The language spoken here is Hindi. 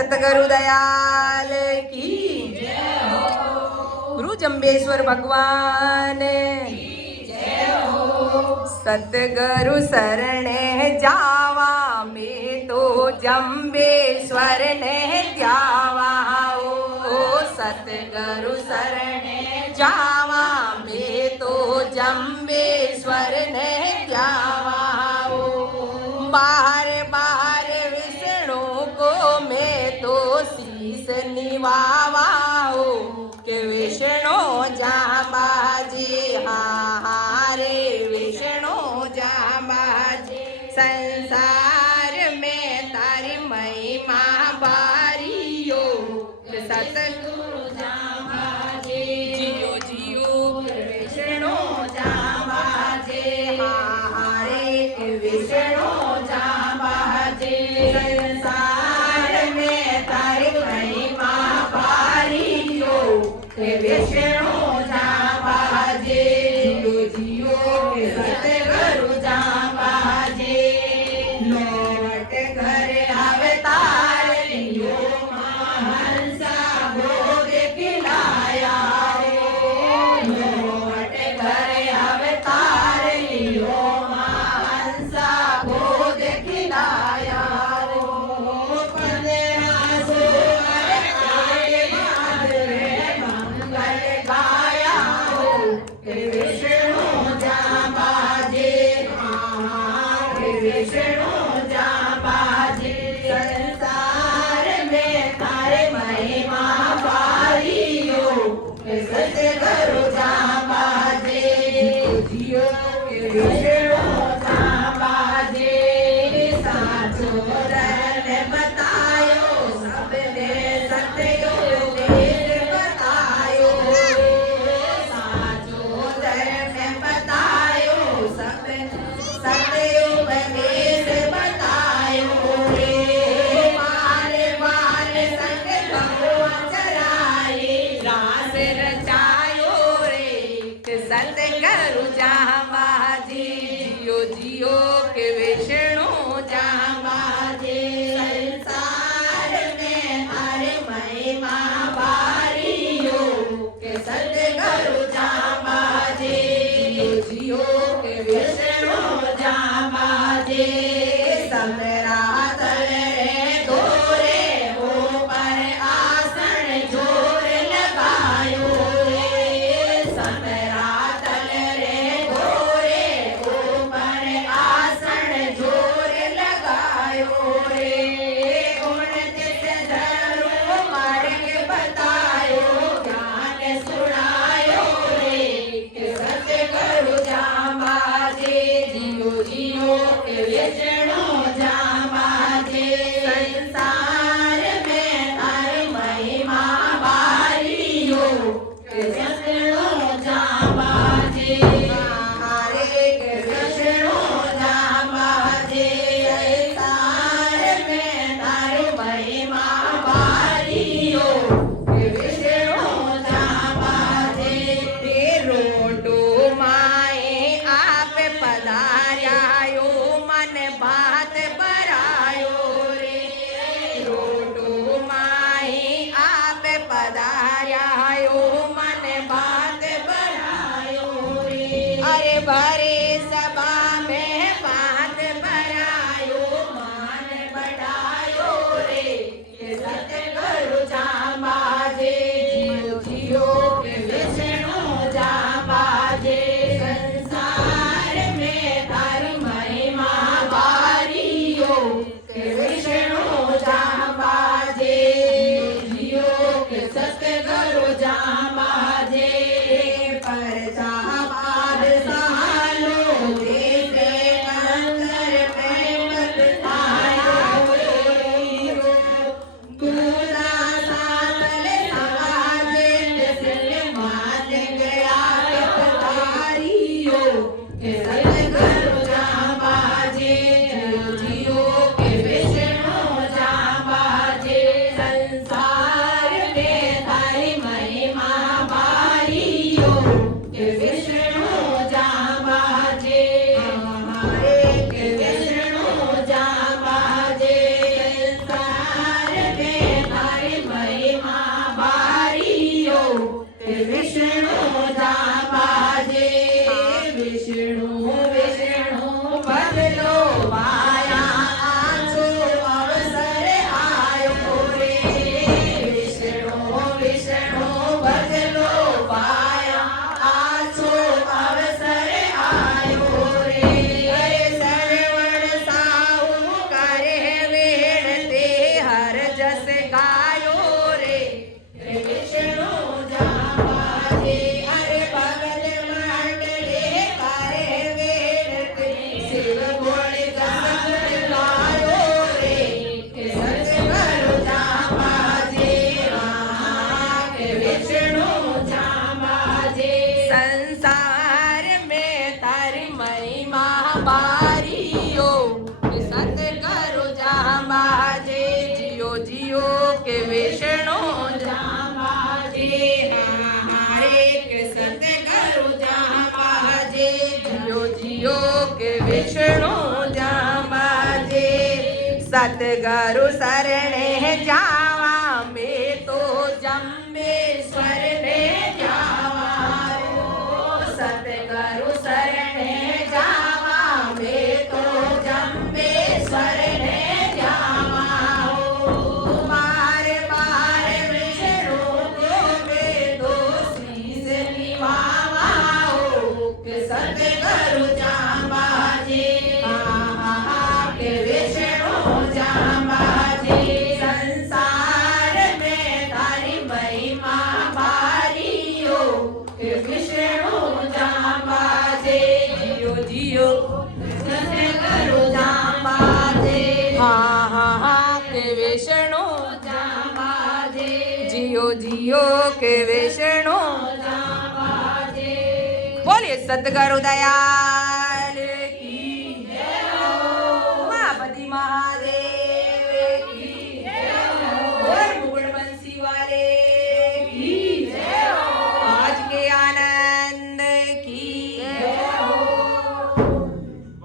सतगुरु दयाल की गुरु जम्बेश्वर भगवान सतगुरु शरणे जावा में तो जम्बेश्वर ने द्यावा ओ सतगुरु शरणे जावा में तो जम्बेश्वर ने द्यावा बाहर बाहर विष्णु को मैं तो शीस निवावाओ के विष्णु जाबाजी हारे विष्णु जाबाजी संसार में तारी महिमा बारियो सतगुरु जाबाजी जियो जियो विष्णु जाबाजी हारे विष्णु जाबाजी संसार में तारी महिमा बारियो विष्णु जाबाजी जियो जियो सतगुरु जाबाजी लौट घर अवतार लियो हंसा भोग खिलाया लौट घर अवतार लियो हंसा भोग खिलाया मंगल जियो के विष्णु जांबाजे हाँ एक सतगुरु जांबाजे जियो जियो के विष्णु जांबाजे सतगुरु सरणे जावा में तो जम्बेश्वर ने जावा सतगुरु सरणे जावा में तो जम्बेश्वर ने जावा बार बार विष्णु को में तो शीश निभावा के सतगुरु जांबाजे के विष्णु जांबाजे संसार में तारी महिमा भारी हो के विष्णु जांबाजे जियो जियो सतगुरु जांबाजे हाँ के विष्णु जांबाजे जियो जियो के विष्णु जांबाजे बोलिए सतगुरु दयाल की जय हो। उमापति महा